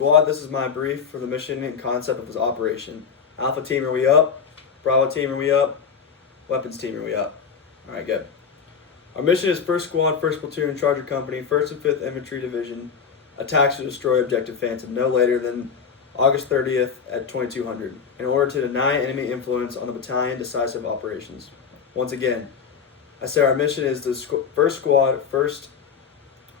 Squad, this is my brief for the mission and concept of this operation. Alpha team, are we up? Bravo team, are we up? Weapons team, are we up? Alright, good. Our mission is 1st Squad, 1st Platoon, Charger Company, 1st and 5th Infantry Division, attacks to destroy Objective Phantom no later than August 30th at 2200, in order to deny enemy influence on the battalion decisive operations. Once again, I say our mission is the 1st Squad, 1st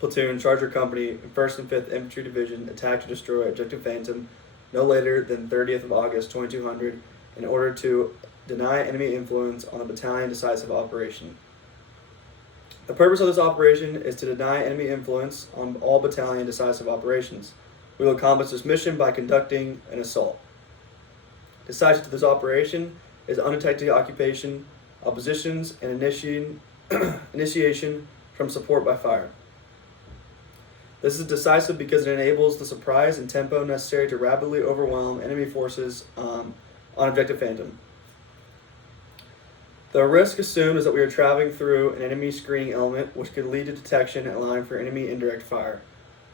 Platoon, Charger Company, 1st and 5th Infantry Division, attack to destroy Objective Phantom no later than 30th of August 2200, in order to deny enemy influence on the battalion decisive operation. The purpose of this operation is to deny enemy influence on all battalion decisive operations. We will accomplish this mission by conducting an assault. Decisive to this operation is undetected occupation of positions and initiation from support by fire. This is decisive because it enables the surprise and tempo necessary to rapidly overwhelm enemy forces on Objective Phantom. The risk assumed is that we are traveling through an enemy screening element, which could lead to detection and allowing for enemy indirect fire.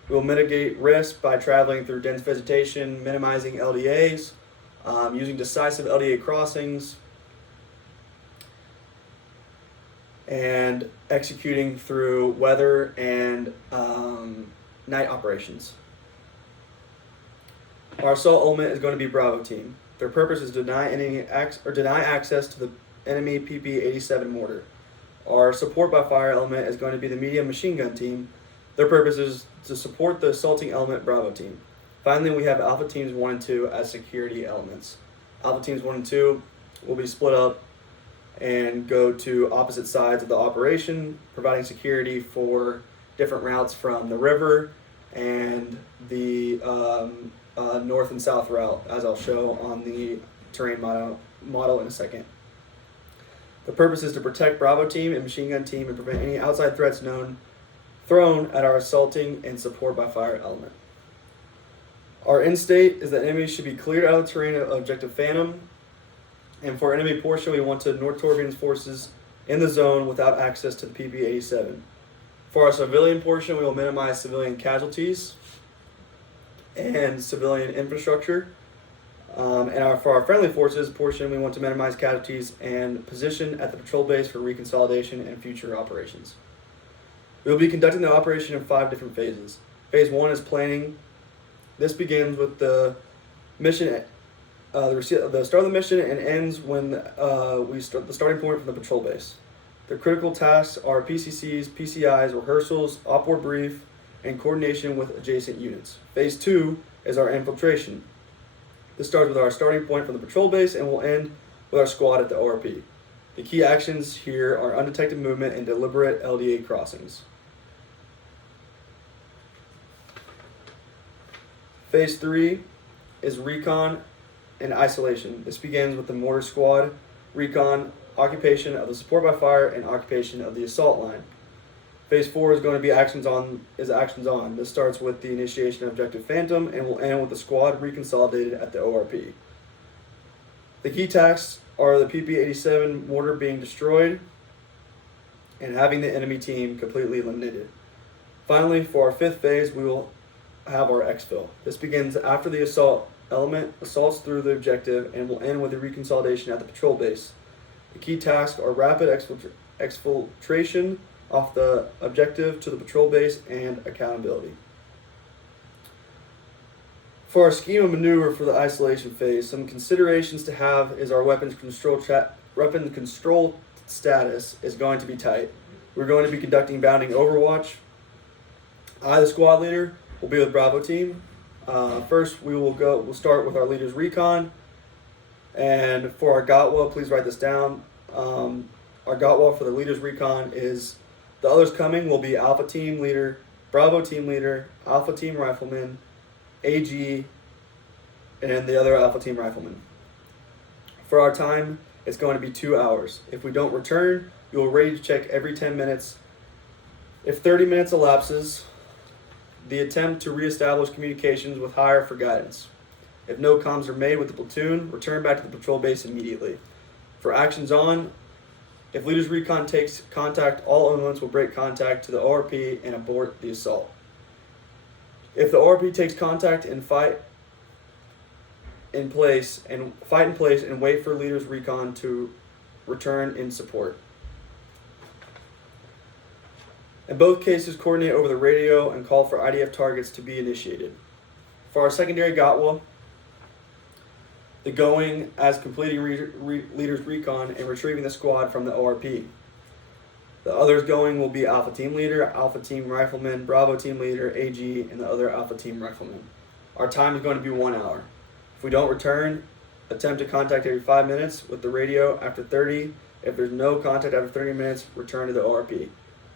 We will mitigate risk by traveling through dense vegetation, minimizing LDAs, using decisive LDA crossings, and executing through weather and night operations. Our assault element is going to be Bravo Team. Their purpose is to deny access to the enemy PP-87 mortar. Our support by fire element is going to be the medium machine gun team. Their purpose is to support the assaulting element Bravo Team. Finally, we have Alpha Teams 1 and 2 as security elements. Alpha Teams 1 and 2 will be split up and go to opposite sides of the operation, providing security for different routes from the river and the north and south route, as I'll show on the terrain model in a second. The purpose is to protect Bravo Team and Machine Gun Team and prevent any outside threats thrown at our assaulting and support by fire element. Our end state is that enemies should be cleared out of the terrain of Objective Phantom, and for enemy portion we want to ignore Torbjorn's forces in the zone without access to the PP-87. For our civilian portion, we will minimize civilian casualties and civilian infrastructure. For our friendly forces portion, we want to minimize casualties and position at the patrol base for reconsolidation and future operations. We will be conducting the operation in 5 different phases. Phase 1 is planning. This begins with the mission, the start of the mission, and ends when we start the starting point from the patrol base. The critical tasks are PCCs, PCIs, rehearsals, op-board brief, and coordination with adjacent units. Phase 2 is our infiltration. This starts with our starting point from the patrol base and will end with our squad at the ORP. The key actions here are undetected movement and deliberate LDA crossings. Phase 3 is recon and isolation. This begins with the mortar squad, recon, occupation of the support by fire, and occupation of the assault line. Phase 4 is going to be actions on. This starts with the initiation of Objective Phantom and will end with the squad reconsolidated at the ORP. The key tasks are the PP-87 mortar being destroyed and having the enemy team completely eliminated. Finally, for our 5th phase, we will have our exfil. This begins after the assault element assaults through the objective and will end with the reconsolidation at the patrol base. The key tasks are rapid exfiltration off the objective to the patrol base and accountability. For our scheme of maneuver for the isolation phase, some considerations to have is our weapons control status is going to be tight. We're going to be conducting bounding overwatch. The squad leader, will be with Bravo Team. First, we'll start with our leader's recon. And for our GOTWA, please write this down. Our GOTWA for the leader's recon is the others coming will be Alpha Team Leader, Bravo Team Leader, Alpha Team Rifleman, AG, and then the other Alpha Team Rifleman. For our time, it's going to be 2 hours. If we don't return, we will rage check every 10 minutes. If 30 minutes elapses, the attempt to reestablish communications with higher for guidance. If no comms are made with the platoon, return back to the patrol base immediately. For actions on, if leader's recon takes contact, all elements will break contact to the ORP and abort the assault. If the ORP takes contact and fight in place and wait for leader's recon to return in support. In both cases, coordinate over the radio and call for IDF targets to be initiated. For our secondary GOTWA, the going as completing leader's recon and retrieving the squad from the ORP. The others going will be Alpha Team Leader, Alpha Team Rifleman, Bravo Team Leader, AG, and the other Alpha Team Rifleman. Our time is going to be 1 hour. If we don't return, attempt to contact every 5 minutes with the radio after 30. If there's no contact after 30 minutes, return to the ORP.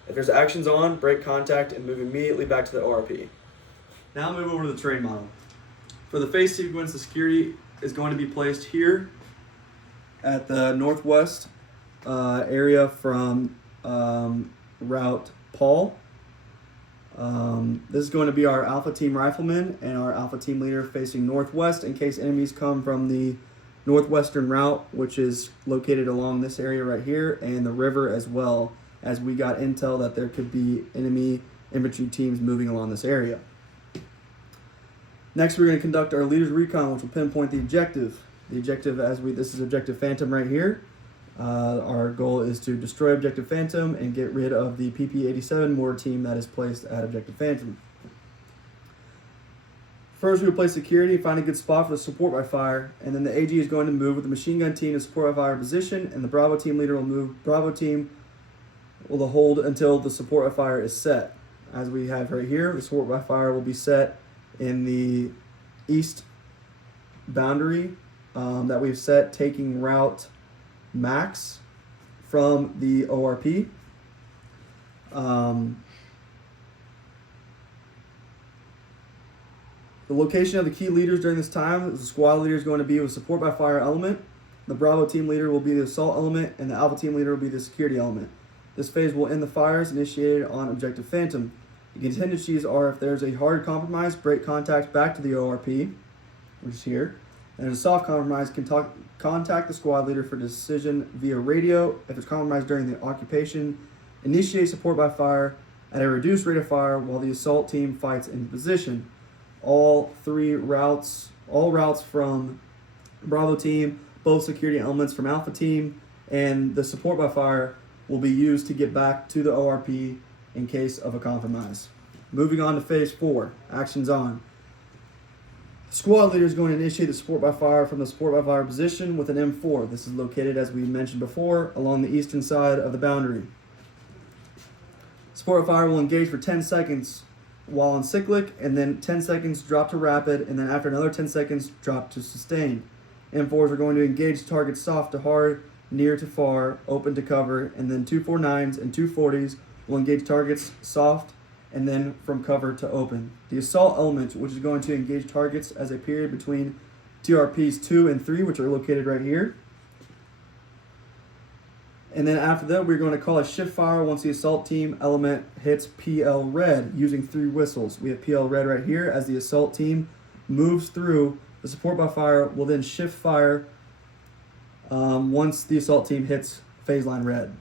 If there's actions on, break contact and move immediately back to the ORP. Now move over to the terrain model. For the phase sequence, the security is going to be placed here at the northwest area from Route Paul. This is going to be our Alpha Team Rifleman and our Alpha Team Leader facing northwest in case enemies come from the northwestern route, which is located along this area right here, and the river as well, as we got intel that there could be enemy infantry teams moving along this area. Next, we're going to conduct our leader's recon, which will pinpoint the objective. The objective, this is Objective Phantom right here. Our goal is to destroy Objective Phantom and get rid of the PP-87 mortar team that is placed at Objective Phantom. First, we will place security, find a good spot for the support by fire, and then the AG is going to move with the machine gun team to support by fire position, and the Bravo Team Leader will move Bravo Team will hold until the support by fire is set. As we have right here, the support by fire will be set in the east boundary that we've set, taking route Max from the ORP. The location of the key leaders during this time is the squad leader is going to be with support by fire element. The Bravo Team Leader will be the assault element, and the Alpha Team Leader will be the security element. This phase will end the fires initiated on Objective Phantom. The contingencies are if there's a hard compromise, break contact back to the ORP, which is here. And a soft compromise, can contact the squad leader for decision via radio. If it's compromised during the occupation, initiate support by fire at a reduced rate of fire while the assault team fights in position. All routes from Bravo Team, both security elements from Alpha Team, and the support by fire will be used to get back to the ORP in case of a compromise. Moving on to phase 4, actions on. The squad leader is going to initiate the support by fire from the support by fire position with an M4. This is located, as we mentioned before, along the eastern side of the boundary. Support by fire will engage for 10 seconds while on cyclic, and then 10 seconds drop to rapid, and then after another 10 seconds drop to sustain. M4s are going to engage targets soft to hard, near to far, open to cover, and then 249s and 240s will engage targets soft and then from cover to open. The assault element, which is going to engage targets as a period between TRPs 2 and 3, which are located right here. And then after that, we're going to call a shift fire once the assault team element hits PL red using 3 whistles. We have PL red right here. As the assault team moves through, the support by fire will then shift fire once the assault team hits phase line red.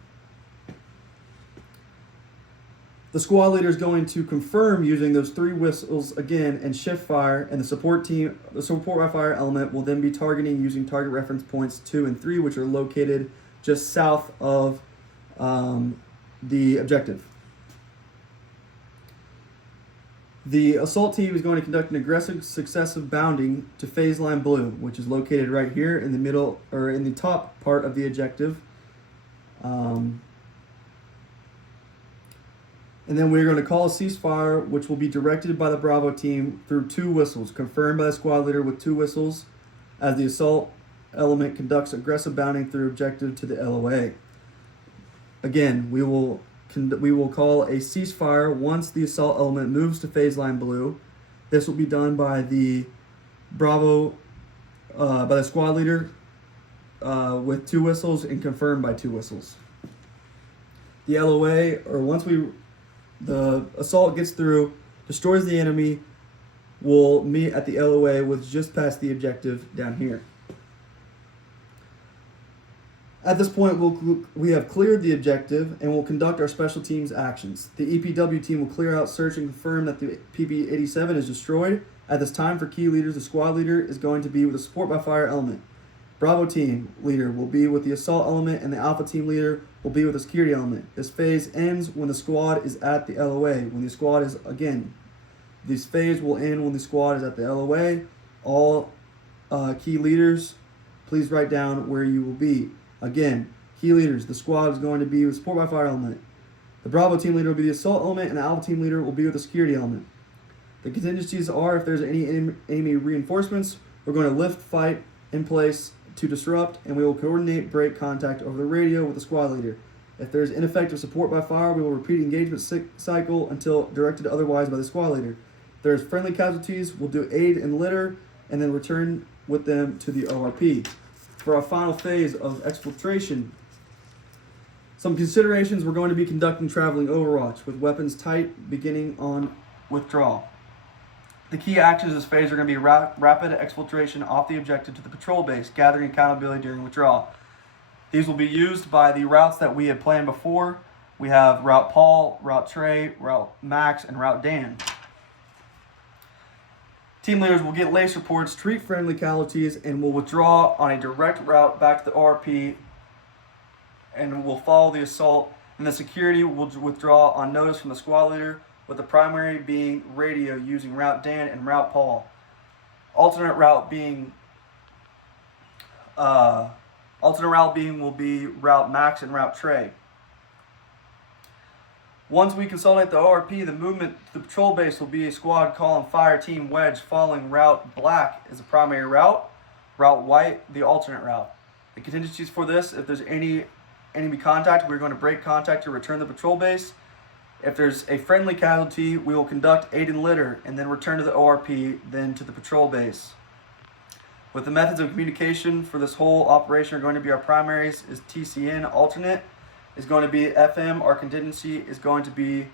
The squad leader is going to confirm using those 3 whistles again and shift fire, and the support by fire element will then be targeting using target reference points 2 and 3, which are located just south of the objective. The assault team is going to conduct an aggressive successive bounding to phase line blue, which is located right here in the middle, or in the top part of the objective. And then we're going to call a ceasefire, which will be directed by the Bravo team through 2 whistles, confirmed by the squad leader with 2 whistles, as the assault element conducts aggressive bounding through objective to the LOA. Again, we will call a ceasefire once the assault element moves to phase line blue. This will be done by the Bravo, by the squad leader with 2 whistles and confirmed by 2 whistles. The LOA, or once the assault gets through, destroys the enemy, will meet at the LOA, which is just past the objective down here. At this point, we have cleared the objective and will conduct our special teams actions. The EPW team will clear out, search, and confirm that the PP-87 is destroyed. At this time, for key leaders, the squad leader is going to be with the support by fire element. Bravo team leader will be with the assault element, and the Alpha team leader will be with the security element. This phase ends when the squad is at the LOA. This phase will end when the squad is at the LOA. All key leaders, please write down where you will be. Again, key leaders, the squad is going to be with support by fire element. The Bravo team leader will be the assault element, and the Alpha team leader will be with the security element. The contingencies are, if there's any enemy reinforcements, we're going to lift, fight in place to disrupt, and we will coordinate break contact over the radio with the squad leader. If there's ineffective support by fire, we will repeat engagement cycle until directed otherwise by the squad leader. If there's friendly casualties, we'll do aid and litter, and then return with them to the ORP. For our final phase of exfiltration, some considerations: we're going to be conducting traveling overwatch with weapons tight, beginning on withdrawal. The key actions of this phase are going to be rapid exfiltration off the objective to the patrol base, gathering accountability during withdrawal. These will be used by the routes that we had planned before. We have Route Paul, Route Trey, Route Max, and Route Dan. Team leaders will get lace reports, treat friendly casualties, and will withdraw on a direct route back to the ORP, and will follow the assault. And the security will withdraw on notice from the squad leader, with the primary being radio using Route Dan and Route Paul. Alternate route being will be Route Max and Route Trey. Once we consolidate the ORP, the movement to the patrol base will be a squad column fire team wedge following Route Black as the primary route, Route White the alternate route. The contingencies for this: if there's any enemy contact, we're going to break contact to return to the patrol base. If there's a friendly casualty, we will conduct aid and litter and then return to the ORP, then to the patrol base. With the methods of communication for this whole operation are going to be: our primaries is TCN, alternate is going to be FM, our contingency is going to be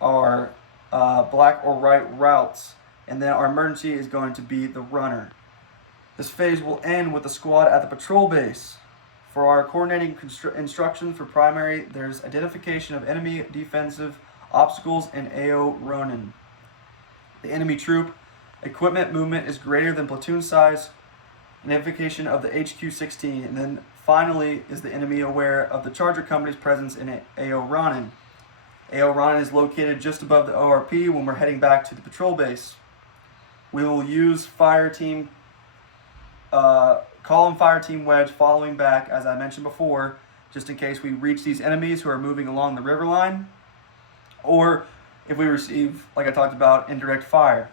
our black or white routes, and then our emergency is going to be the runner. This phase will end with the squad at the patrol base. For our coordinating instructions for primary, there's identification of enemy defensive obstacles and AO Ronin. The enemy troop equipment movement is greater than platoon size, identification of the HQ-16, and then finally is the enemy aware of the Charger Company's presence in AO Ronin. AO Ronin is located just above the ORP when we're heading back to the patrol base. We will use fire team column fire team wedge following back, as I mentioned before, just in case we reach these enemies who are moving along the river line, or if we receive, like I talked about, indirect fire.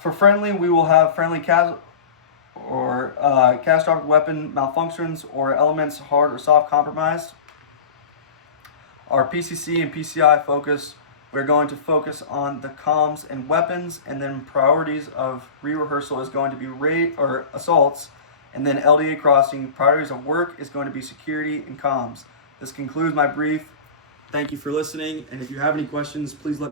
For friendly, we will have friendly catastrophic weapon malfunctions or elements hard or soft compromised. Our PCC and PCI focus, we're going to focus on the comms and weapons, and then priorities of re-rehearsal is going to be assaults, and then LDA crossing. Priorities of work is going to be security and comms. This concludes my brief. Thank you for listening, and if you have any questions, please let me know.